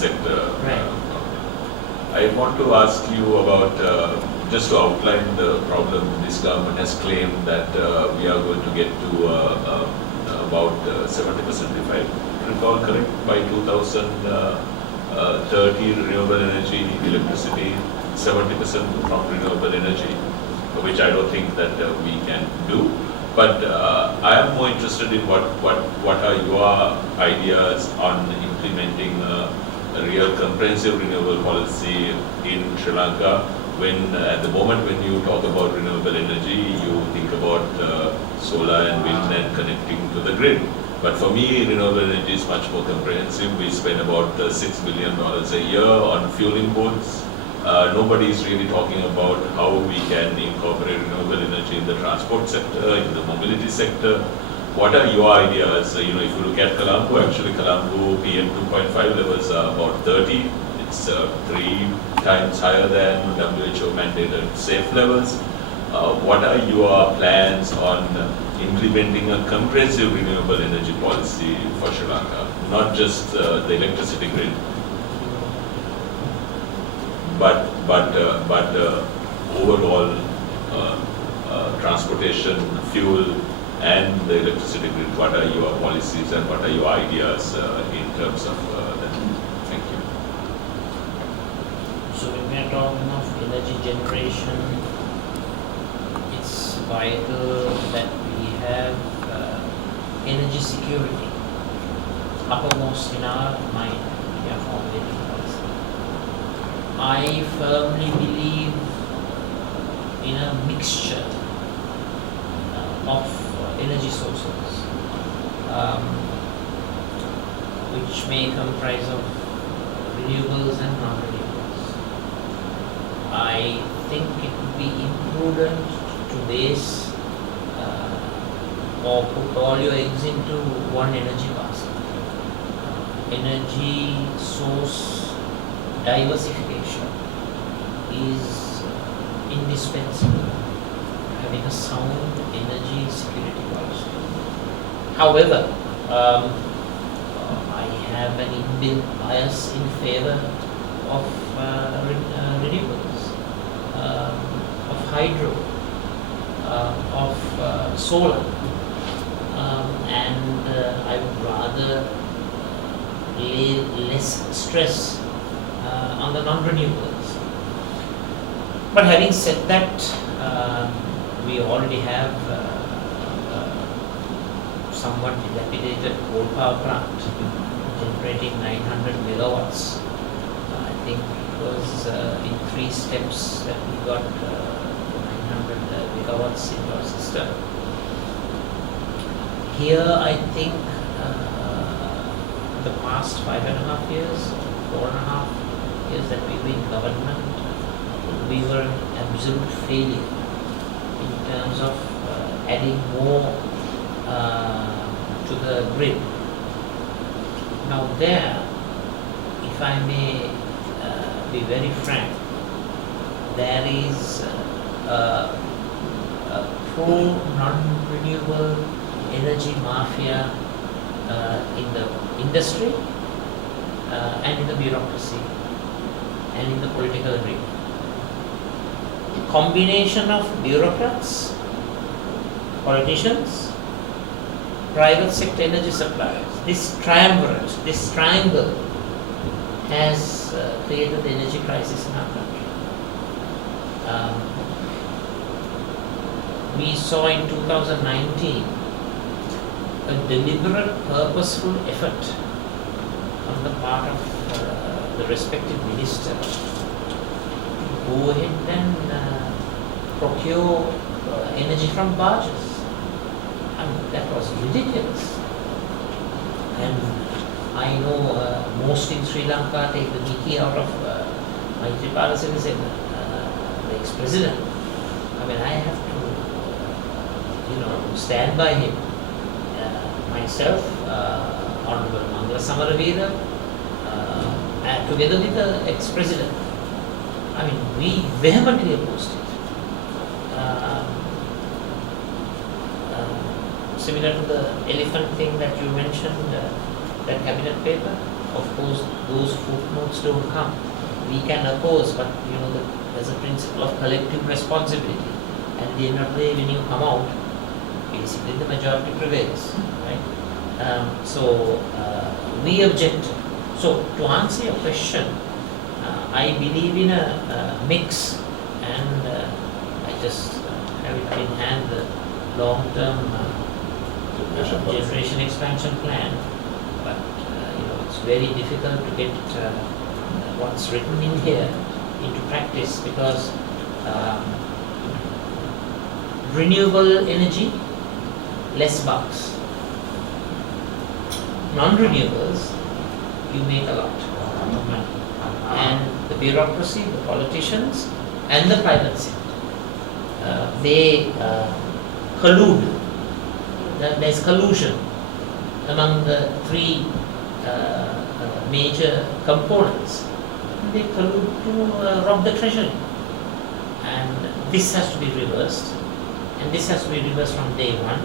sector. Right. I want to ask you about, just to outline the problem. This government has claimed that we are going to get to about 70%, if I recall correct, by 2030 renewable energy, electricity, 70% from renewable energy, which I don't think that we can do. But I am more interested in what are your ideas on implementing a real comprehensive renewable policy in Sri Lanka. When at the moment when you talk about renewable energy, you think about solar and wind and connecting to the grid. But for me, renewable energy is much more comprehensive. We spend about $6 billion a year on fuel imports. Nobody is really talking about how we can incorporate renewable energy in the transport sector, in the mobility sector. What are your ideas? If you look at Colombo, actually Colombo PM 2.5 levels are about 30. It's 3 times higher than WHO mandated safe levels. What are your plans on implementing a comprehensive renewable energy policy for Sri Lanka? Not just the electricity grid, but overall transportation, fuel, and the electricity grid. What are your policies and what are your ideas in terms of that? Thank you. So when we are talking of energy generation, it's vital that we have energy security uppermost in our mind when we are formulating policy. I firmly believe in a mixture of energy sources, which may comprise of renewables and non-renewables. I think it would be imprudent to base or put all your eggs into one energy basket. Energy source diversification is indispensable, having a sound energy security policy. However, I have an inbuilt bias in favor of renewables, of hydro, of solar, and I would rather lay less stress on the non-renewables. But having said that, we already have somewhat dilapidated coal power plant generating 900 megawatts. I think it was in 3 steps that we got 900 megawatts into our system. Here, I think the past 5.5 years, 4.5 years that we were in government, we were an absolute failure in terms of adding more to the grid. Now there, if I may be very frank, there is a pro-non-renewable energy mafia in the industry and in the bureaucracy and in the political arena. The combination of bureaucrats, politicians, private sector energy suppliers, this triumvirate, this triangle has created the energy crisis in our country. We saw in 2019 a deliberate, purposeful effort on the part of the respective minister to go ahead and procure energy from barges. I mean, that was ridiculous. And I know most in Sri Lanka take the mickey out of Maithripala Sirisena, the ex-president. I mean, I have to, stand by him. Myself, Honorable Mangala Samaravira, together with the ex-president. I mean, we vehemently opposed it. Similar to the elephant thing that you mentioned, that cabinet paper, of course, those footnotes don't come. We can oppose, but there's a principle of collective responsibility. And at the end of the day, when you come out, basically the majority prevails, right? We object. So to answer your question, I believe in a mix, and I just have it in hand, the long-term generation expansion plan, but it's very difficult to get what's written in here into practice, because renewable energy, less bucks. Non-renewables, you make a lot of money. And the bureaucracy, the politicians, and the private sector, they collude. There's collusion among the three major components. They collude to rob the treasury. And this has to be reversed. And this has to be reversed from day one.